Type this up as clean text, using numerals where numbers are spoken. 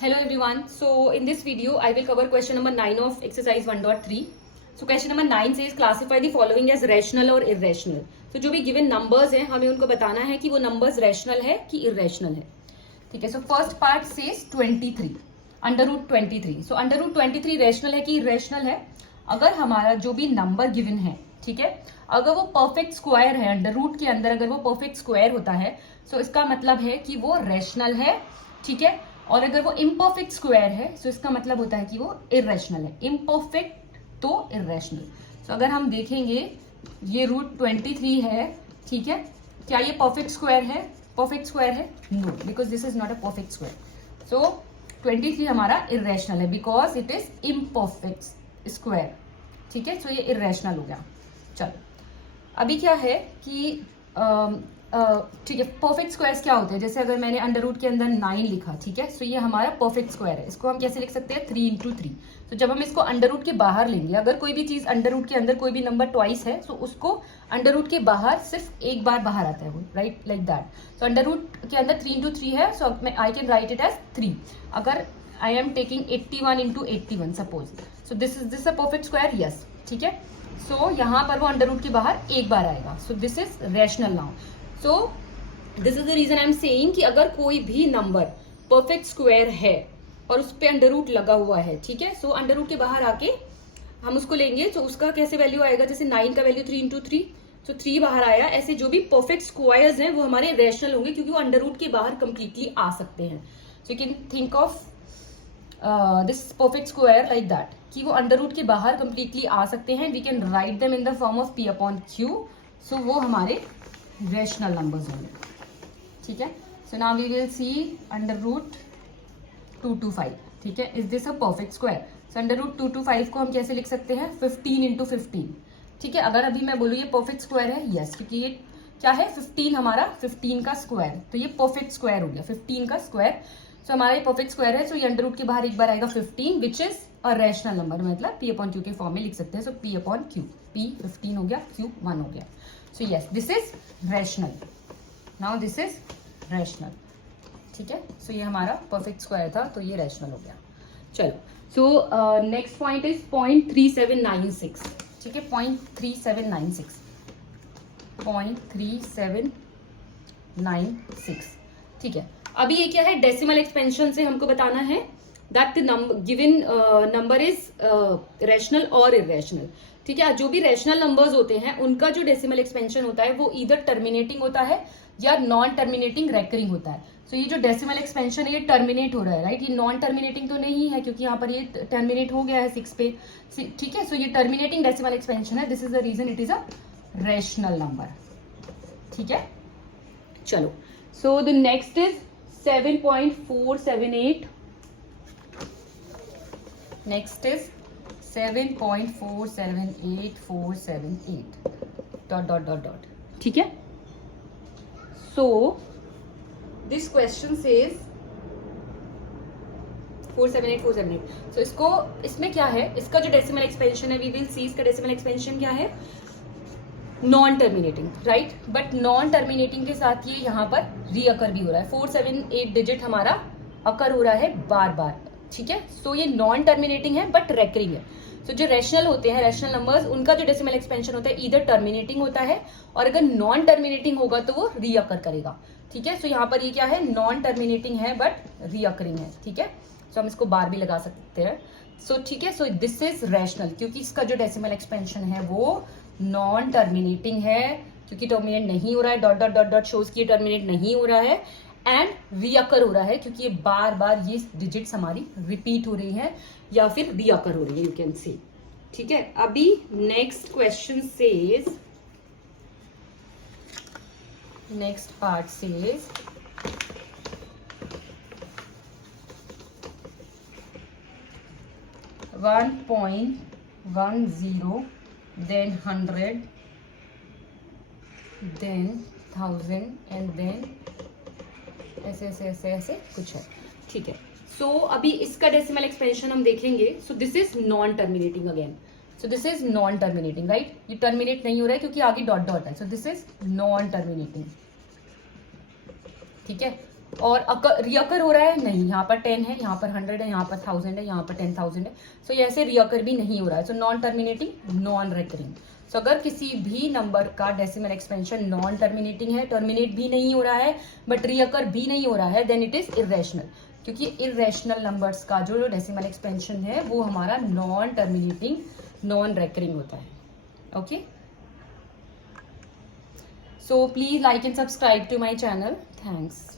Hello everyone. So in this video I will cover question number 9 of exercise 1.3. So question number 9 says classify the following as rational or irrational. So जो भी given numbers हैं हमें उनको बताना है कि वो numbers rational है कि irrational है. ठीक है. So first part says 23 under root 23. So under root 23 rational है कि irrational है. अगर हमारा जो भी नंबर गिवन है, ठीक है, अगर वो परफेक्ट स्क्वायर है, अंडर रूट के अंदर अगर वो परफेक्ट स्क्वायर होता है, सो इसका मतलब है कि वो रैशनल है, ठीक है. और अगर वो इम्परफेक्ट स्क्वायर है, सो इसका मतलब होता है कि वो इरेशनल है. इम्परफेक्ट तो इरेशनल. सो अगर हम देखेंगे ये रूट 23 है, ठीक है, क्या ये परफेक्ट स्क्वायर है? परफेक्ट स्क्वायर है? No, because this is not a perfect square. So 23 हमारा इरेशनल है because it is imperfect square. ठीक है, सो ये इरेशनल हो गया. चलो अभी क्या है कि ठीक है, परफेक्ट स्क्वायर्स क्या होते हैं? जैसे अगर मैंने अंडर रूट के अंदर 9 लिखा, ठीक है, सो ये हमारा परफेक्ट स्क्वायर है. इसको हम कैसे लिख सकते हैं? 3 इंटू 3. तो जब हम इसको अंडर रूट के बाहर लेंगे, अगर कोई भी चीज अंडर रूट के अंदर कोई भी नंबर ट्वाइस है, सो उसको अंडर रूट के बाहर सिर्फ एक बार बाहर आता है वो, right, like that. So under root के अंदर 3 इंटू 3 है, so I can write it as 3. अगर I am taking 81 into 81 suppose, so this a perfect square. Yes, ठीक है. सो यहाँ पर वो अंडर रूट के बाहर एक बार आएगा. So this is rational now. So this is the reason I am saying कि अगर कोई भी नंबर परफेक्ट स्क्वायर है और उस पर अंडर रूट लगा हुआ है, ठीक है, सो अंडर रूट के बाहर आके हम उसको लेंगे, तो उसका कैसे वैल्यू आएगा? जैसे 9 का वैल्यू 3 इंटू 3, तो 3 बाहर आया. ऐसे जो भी परफेक्ट स्क्वायर्स हैं वो हमारे रैशनल होंगे क्योंकि वो अंडर रूट के बाहर कंप्लीटली आ सकते हैं. So you can think of this perfect square like that कि वो अंडर रूट के बाहर कंप्लीटली आ सकते हैं. We can write them in the form of p upon q. So वो हमारे रैशनल नंबर्स होंगे. ठीक है. So now we will see under root 225. ठीक है, is this a perfect square? So under root 225 को हम कैसे लिख सकते हैं? 15 इंटू 15. ठीक है, अगर अभी मैं बोलूँ ये परफेक्ट स्क्वायर है, यस, क्योंकि ये क्या है? 15 हमारा 15 का स्क्वायर, तो ये परफेक्ट स्क्वायर हो गया 15 का स्क्वायर. सो हमारा ये परफेक्ट स्क्वायर है. सो ये अंडर रूट के बाहर एक बार आएगा 15 which is a rational number, मतलब p अपॉन q के फॉर्म में लिख सकते हैं. सो p अपॉन q, p 15 हो गया, q 1 हो गया. So yes, this is rational. Now this is rational. ठीक है, सो ये हमारा परफेक्ट स्क्वायर था, तो ये रैशनल हो गया. चलो, सो नेक्स्ट पॉइंट इज 0.3796. ठीक है, 0.3796, 0.3796. ठीक है, अभी ये क्या है? डेसिमल एक्सपेंशन से हमको बताना है that given number is rational और इरेशनल. ठीक है, जो भी रैशनल नंबर्स होते हैं उनका जो डेसिमल एक्सपेंशन होता है वो इधर टर्मिनेटिंग होता है या नॉन टर्मिनेटिंग रेकरिंग होता है. सो ये जो डेसिमल एक्सपेंशन है ये टर्मिनेट हो रहा है, राइट. ये नॉन टर्मिनेटिंग तो नहीं है क्योंकि यहाँ पर ये टर्मिनेट हो गया है 6 पे. ठीक है, सो ये टर्मिनेटिंग डेसिमल एक्सपेंशन है. This is the reason it is a rational number. ठीक है, चलो. So the next is 7.478. Next is 7.478478 dot dot dot dot. ठीक है, सो दिस क्वेश्चन सेज 478. सो इसमें क्या है? इसका जो डेसिमल एक्सपेंशन है, वी विल सी इसका डेसिमल एक्सपेंशन क्या है? Non terminating, right. But non terminating के साथ ये यहाँ पर रीअकर भी हो रहा है. 478 डिजिट हमारा अकर हो रहा है बार बार. ठीक है, सो ये नॉन टर्मिनेटिंग है बट रेकरिंग है. सो जो रैशनल होते हैं, रैशनल नंबर्स, उनका जो डेसिमल एक्सपेंशन होता है इधर टर्मिनेटिंग होता है और अगर नॉन टर्मिनेटिंग होगा तो वो रीअकर करेगा. ठीक है, सो यहाँ पर ये क्या है? नॉन टर्मिनेटिंग है बट रीअकरिंग है. ठीक है, सो हम इसको बार भी लगा सकते हैं. सो ठीक है, सो दिस इज रैशनल क्योंकि इसका जो डेसिमल एक्सपेंशन है वो नॉन टर्मिनेटिंग है क्योंकि टर्मिनेट नहीं हो रहा है. Dot dot dot dot shows की टर्मिनेट नहीं हो रहा है एंड रीअकर हो रहा है क्योंकि ये बार बार ये डिजिट्स हमारी रिपीट हो रही है या फिर रीअकर हो रही है, यू कैन सी. ठीक है, अभी next question says, next part says 1.10, then 100, then 1000 and then ऐसे ऐसे ऐसे ऐसे कुछ है. ठीक है, सो अभी इसका डेसिमल एक्सपेंशन हम देखेंगे. सो this is non terminating again. So this is non terminating, right. ये टर्मिनेट नहीं हो रहा है क्योंकि आगे डॉट डॉट है. So this is non terminating. ठीक है, और रियकर हो रहा है नहीं, यहाँ पर 10 है, यहाँ पर 100 है, यहाँ पर 1000 है, यहाँ पर 10,000 है। सो ये ऐसे रियकर भी नहीं हो रहा है। So non terminating, non recurring. So अगर किसी भी नंबर का डेसिमल एक्सपेंशन नॉन टर्मिनेटिंग है, टर्मिनेट भी नहीं हो रहा है बट रियकर भी नहीं हो रहा है, देन इट इज इरेशनल। क्योंकि इरेशनल नंबर्स का जो डेसिमल एक्सपेंशन है वो हमारा नॉन टर्मिनेटिंग, नॉन रिकरिंग होता है। Okay, so please like and subscribe to my channel. Thanks.